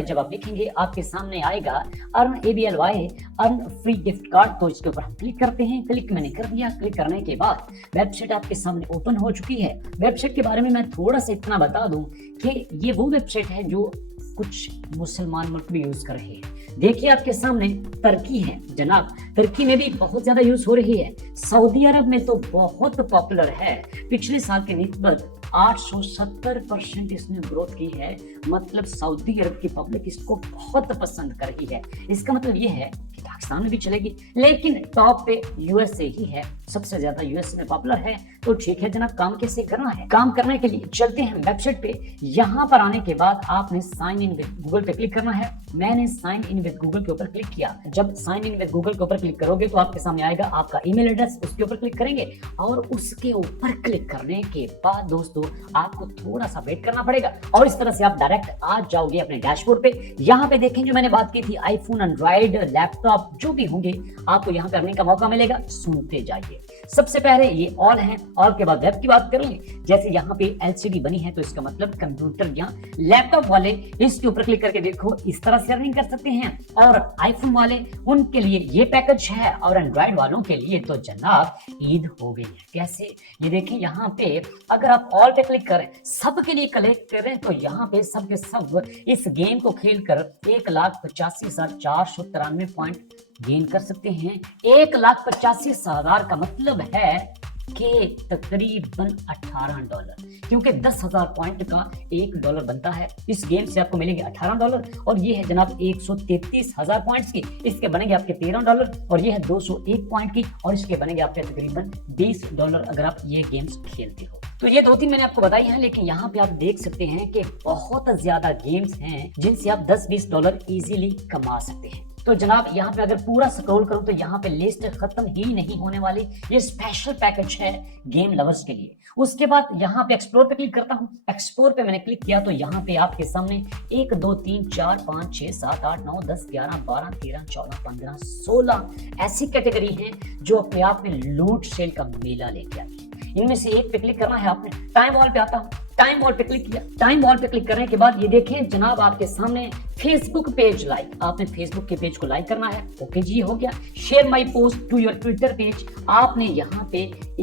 ABLY जब आप लिखेंगे आपके सामने आएगा earn ABLY earn free gift card. तो इसके ऊपर हम क्लिक करते हैं। क्लिक मैंने कर दिया। क्लिक करने के बाद वेबसाइट आपके सामने ओपन हो चुकी है। वेबसाइट के बारे में मैं थोड़ा सा इतना बता दूं कि ये वो वेबसाइट है जो कुछ मुसलमान मुल्क भी यूज कर रहे हैं। देखिए आपके सामने तुर्की है जनाब, तुर्की में भी बहुत ज्यादा यूज हो रही है। सऊदी अरब में तो बहुत पॉपुलर है। पिछले साल के निस्बत 870% इसने ग्रोथ की है। मतलब सऊदी अरब की पब्लिक इसको बहुत पसंद कर रही है। इसका मतलब ये है कि पाकिस्तान में भी चलेगी, लेकिन टॉप पे यूएसए ही है, सबसे ज्यादा यूएसए में पॉपुलर है। तो ठीक है जनाब, काम कैसे करना है? काम करने के लिए चलते हैं वेबसाइट पे। यहाँ पर आने के बाद आपने साइन इन विद गूगल पे क्लिक करना है। मैंने साइन इन विद गूगल के ऊपर क्लिक किया। जब साइन इन विद गूगल के ऊपर क्लिक करोगे तो आपके सामने आएगा आपका ईमेल एड्रेस, उसके ऊपर क्लिक करेंगे और उसके ऊपर क्लिक करने के बाद दोस्तों आपको थोड़ा सा वेट करना पड़ेगा और इस तरह से आप डायरेक्ट आ जाओगे अपने डैशबोर्ड पे। यहाँ पे देखें जो मैंने बात की थी आईफोन, एंड्रॉइड, लैपटॉप जो भी होंगे आपको यहाँ पे करने का मौका मिलेगा। सुनते जाइए। सबसे पहले ये ऑल है, ऑल के बाद वेब की बात कर लें। जैसे यहाँ पे LCD बनी है तो इसका मतलब कंप्यूटर या लैपटॉप वाले इसके ऊपर क्लिक करके देखो इस तरह से अर्निंग कर सकते हैं। और आईफोन वाले उनके लिए ये पैकेज है और एंड्रॉइड वालों के लिए तो जनाब ईद हो गई है। कैसे? ये देखें यहाँ पे अगर आप ऑल पे क्लिक करें, सबके लिए क्लिक करें तो यहाँ पे सब के सब इस गेम को खेलकर 1,85,493 पॉइंट गेन कर सकते हैं। 1,85,000 का मतलब है कि तकरीबन $18, क्योंकि 10,000 पॉइंट का $1 बनता है। इस गेम से आपको मिलेंगे $18 और ये है जनाब 133,000 पॉइंट्स की, इसके बनेंगे आपके $13 और ये है 201 पॉइंट की और इसके बनेंगे आपके तकरीबन $20 अगर आप ये गेम्स खेलते हो। तो ये 2-3 मैंने आपको बताई हैं, लेकिन यहाँ पे आप देख सकते हैं कि बहुत ज्यादा गेम्स हैं जिनसे आप $10-20 इजीली कमा सकते हैं। तो जनाब यहाँ पे अगर पूरा स्क्रॉल करूं तो यहाँ पे लिस्ट खत्म ही नहीं होने वाली। ये स्पेशल पैकेज है गेम लवर्स के लिए। उसके बाद यहाँ पे एक्सप्लोर पे क्लिक करता हूँ। एक्सप्लोर पे मैंने क्लिक किया तो यहाँ पे आपके सामने 1 2 3 4 5 6 7 8 9 10 11 12 13 14 15 16 ऐसी कैटेगरी हैं जो अपने आप में लूट सेल का मेला लेके आई है। इनमें से एक पे क्लिक करना है आपने। टाइम वॉल पे आता हूँ। टाइम वॉल पे क्लिक किया। टाइम वॉल पे क्लिक करने के बाद ये देखें जनाब आपके सामने फेसबुक पेज लाइक, आपने फेसबुक के पेज को लाइक करना है। ओके जी, हो गया। Share my post to your Twitter page, आपने यहाँ पे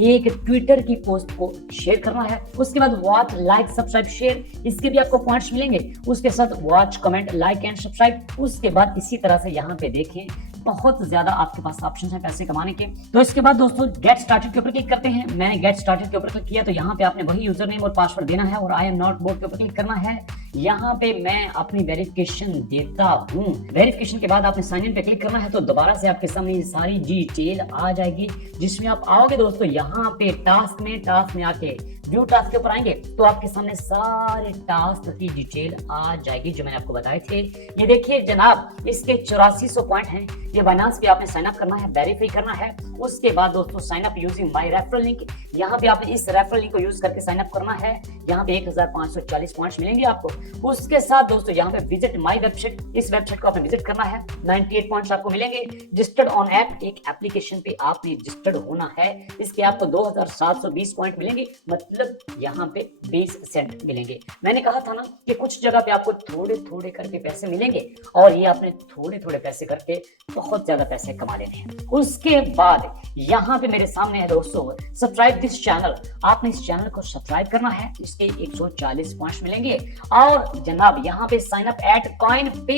एक ट्विटर की पोस्ट को शेयर करना है। उसके बाद वॉच, लाइक, सब्सक्राइब, शेयर, इसके भी आपको पॉइंट्स मिलेंगे। उसके साथ watch, comment, like and subscribe. उसके बाद इसी तरह से यहाँ पे देखें बहुत ज्यादा आपके पास ऑप्शन है पैसे कमाने के। तो इसके बाद दोस्तों गेट स्टार्टेड के ऊपर क्लिक करते हैं। मैंने गेट स्टार्टेड के ऊपर क्लिक किया तो यहाँ पे आपने वही यूजर नेम और पासवर्ड देना है और आई एम नॉट बोट के ऊपर क्लिक करना है। यहाँ पे मैं अपनी वेरिफिकेशन देता हूँ। वेरिफिकेशन के बाद आपने साइन इन पे क्लिक करना है तो दोबारा से आपके सामने ये सारी डिटेल आ जाएगी जिसमें आप आओगे दोस्तों यहाँ पे टास्क में आके व्यू टास्क के ऊपर आएंगे तो आपके सामने सारे टास्क की डिटेल आ जाएगी जो मैंने आपको बताए थे। ये देखिए जनाब इसके 8400 पॉइंट हैं। ये बाइनेंस पे आपने साइन अप करना है, वेरीफाई करना है। उसके बाद दोस्तों sign up using my referral link, यहाँ पे आपने इस रेफरल लिंक को यूज करके साइन अप करना है। यहाँ पे 1540 पॉइंट्स मिलेंगे आपको। उसके साथ दोस्तों यहाँ पे विजिट माय वेबसाइट, इस वेबसाइट को आपने विजिट करना है। 98 पॉइंट्स आपको मिलेंगे। रजिस्टर्ड ऑन ऐप, एक एप्लीकेशन पे आपने रजिस्टर्ड होना है। इसके आपको 2720 पॉइंट मिलेंगे, मतलब यहाँ पे 20 सेंट मिलेंगे। मैंने कहा था ना कि कुछ जगह पे आपको थोड़े थोड़े करके पैसे मिलेंगे और ये आपने थोड़े थोड़े पैसे करके बहुत ज्यादा पैसे कमा लेने हैं। उसके बाद यहाँ पे मेरे सामने है दोस्तों सब्सक्राइब दिस चैनल, आपने इस चैनल को सब्सक्राइब करना है। इसके 140 पॉइंट्स मिलेंगे। और जनाब यहाँ पे साइन अप एट कॉइन पे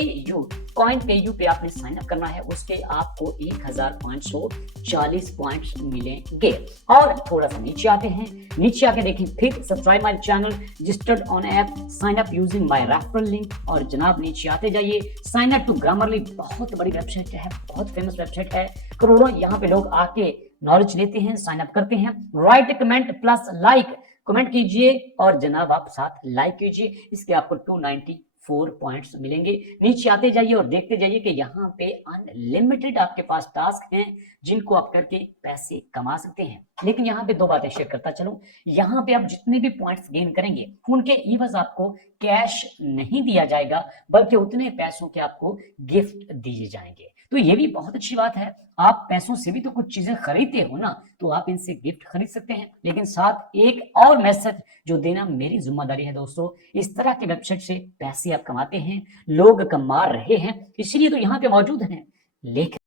यू पे आपने साइन अप करना है। उसके आपको 1540 पॉइंट्स मिलेंगे। और थोड़ा सा नीचे आते हैं। नीचे आके देखें फिर subscribe my channel, registered on app, sign up using my referral link. और जनाब नीचे आते जाइए, साइन अप टू ग्रामरली, बहुत बड़ी वेबसाइट है, बहुत फेमस वेबसाइट है। करोड़ों यहाँ पे लोग आके नॉलेज लेते हैं, साइन अप करते हैं। Right comment plus like, comment कीजिए और जनाब आप साथ लाइक कीजिए। इसके आपको 294 पॉइंट्स मिलेंगे। नीचे आते जाइए और देखते जाइए कि यहाँ पे अनलिमिटेड आपके पास टास्क हैं जिनको आप करके पैसे कमा सकते हैं। लेकिन यहाँ पे दो बातें शेयर करता चलूं। यहाँ पे आप जितने भी पॉइंट्स गेन करेंगे उनके इवज आपको कैश नहीं दिया जाएगा, बल्कि उतने पैसों के आपको गिफ्ट दिए जाएंगे। तो ये भी बहुत अच्छी बात है। आप पैसों से भी तो कुछ चीजें खरीदते हो ना, तो आप इनसे गिफ्ट खरीद सकते हैं। लेकिन साथ एक और मैसेज जो देना मेरी जिम्मेदारी है दोस्तों, इस तरह के वेबसाइट से पैसे आप कमाते हैं, लोग कमा रहे हैं, इसलिए तो यहाँ पे मौजूद हैं, लेकिन